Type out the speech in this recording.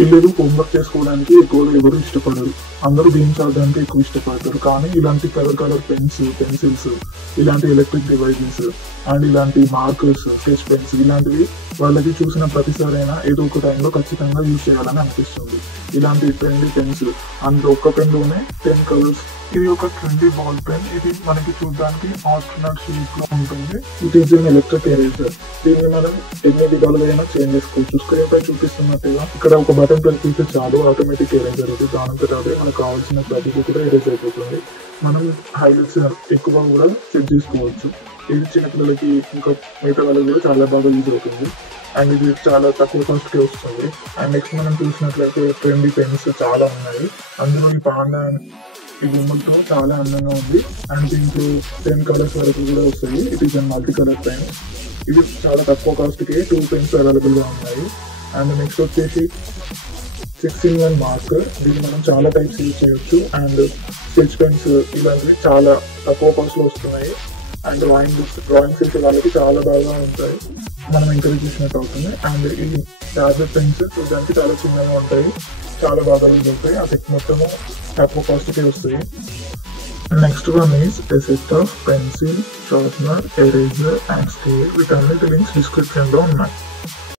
పిల్లలు హోంవర్క్ చేసుకోవడానికి ఎక్కువగా ఎవరు ఇష్టపడరు. అందరూ గేమ్స్ ఆడడానికి ఎక్కువ ఇష్టపడతారు. కానీ ఇలాంటి కలర్ పెన్స్, పెన్సిల్స్, ఇలాంటి ఎలక్ట్రిక్ డివైజెస్ అండ్ ఇలాంటి మార్కర్స్, స్కెచ్ పెన్స్ ఇలాంటివి వాళ్ళకి చూసిన ప్రతిసారైనా ఏదో ఒక టైంలో ఖచ్చితంగా యూజ్ చేయాలని అనిపిస్తుంది. ఇలాంటి ట్రెండీ పెన్స్, అందులో ఒక్క పెన్లోనే 10 కలర్స్. ఇది ఒక ట్రెండీ బాల్ పెన్. ఇది మనకి చూడడానికి ఆస్ట్రోనట్ షేప్ లో ఉంటుంది. It is an electric eraser. దీన్ని మనం ఎన్ని విధాలుగా అయినా చేంజ్ చేసుకోవచ్చు. స్క్రీన్ పై చూపిస్తున్నట్టుగా ఇక్కడ ఒక బటన్ ప్రెస్ చేస్తే చాలు, ఆటోమేటిక్ ఎరేజర్. ఇది దానంతట అదే మనకు కావాల్సిన ప్రతిదీ కూడా ఎరేజ్ అయిపోతుంది. మనం హైలైట్స్ ఎక్కువ కూడా సెట్ చేసుకోవచ్చు. ఇది చిన్నపిల్లలకి ఇంకా మిగతా వాళ్ళకి కూడా చాలా బాగా యూజ్ అవుతుంది. అండ్ ఇది చాలా తక్కువ కాస్ట్కి వస్తుంది. అండ్ నెక్స్ట్ మనం చూసినట్లయితే ట్రెండీ పెన్స్ చాలా ఉన్నాయి. అందులో ఈ పాండా ఈ బొమ్మలతో చాలా అందంగా ఉంది. అండ్ దీంట్లో 10 కలర్స్ వరకు కూడా వస్తాయి. It is an multi colour pen. ఇది చాలా తక్కువ కాస్ట్కి 2 పెన్స్ అవైలబుల్గా ఉన్నాయి. అండ్ నెక్స్ట్ వచ్చేసి 6-in-1 మార్కర్. దీన్ని మనం చాలా టైప్స్ యూజ్ చేయొచ్చు. అండ్ స్కెచ్ పెన్స్ ఇలాంటివి చాలా తక్కువ కాస్ట్లో వస్తున్నాయి. అండ్ డ్రాయింగ్స్ చేసే వాళ్ళకి చాలా బాగా ఉంటాయి, మనం ఎంకరేజ్ చేసినట్టు అవుతుంది. అండ్ ఈ టాబ్లెట్ పెన్స్ చూడడానికి చాలా చిన్నగా ఉంటాయి, చాలా బాగా యూజ్ అవుతాయి. ఆ సెట్ మొత్తము తక్కువ కాస్ట్కే వస్తాయి. Next one is a set of pencil, sharpener, eraser and scale. వీటన్నిటి లింక్స్ డిస్క్రిప్షన్లో ఉన్నాయి.